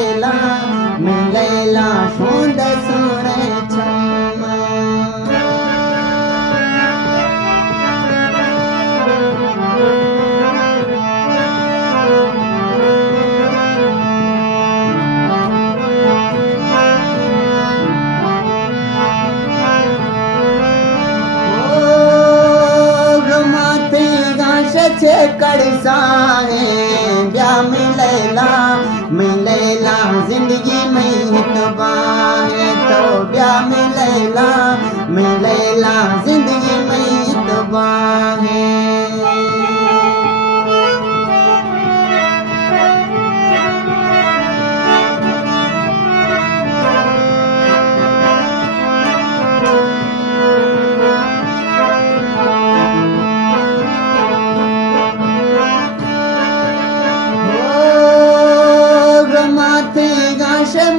मिलैला मिलैला शोंद सोने छम्मा छे कड़साए ब्या मिलैला मिलैला जिंदगी में तबाहे तो ब्या मिलैला मिलैला जिंदगी में तबाहे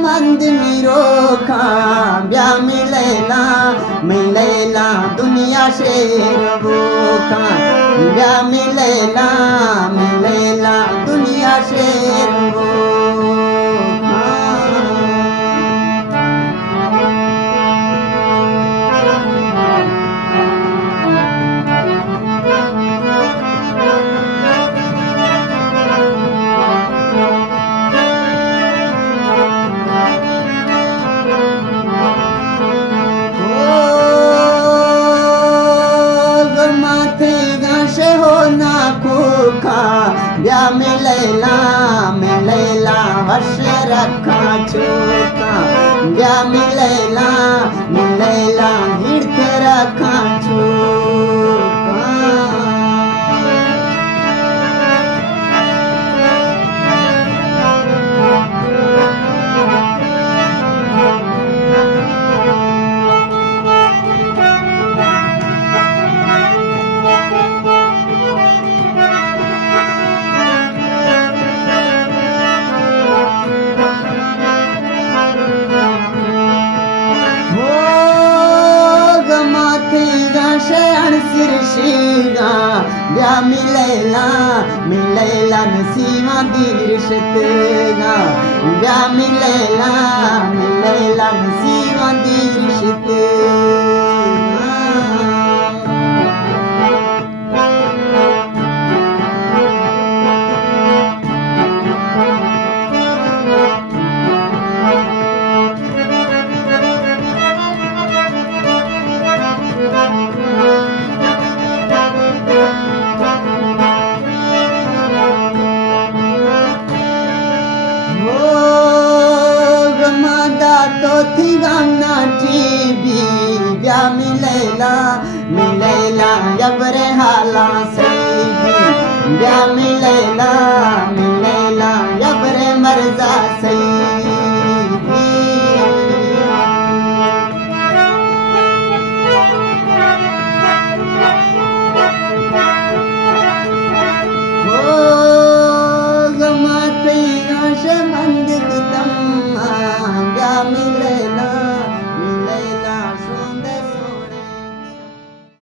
मंद मीरो खा ब्या मिलैला मिलैला दुनिया शेर वो खा ब्या मिलैला मिलैला दुनिया शेर वो ब्या मिलैला मिलैला वश रखा चोका ब्या मिलैला मिलैला हिड़क रखा चोका ब्या मिलैला मिलैला नसीमा दीर्शतेगा ब्या मिलैला मिलैला नसीमा दीर्शतेगा थी गाना टीवी ब्या मिलैला मिलैला जबरे हाला से ब्या मिलैला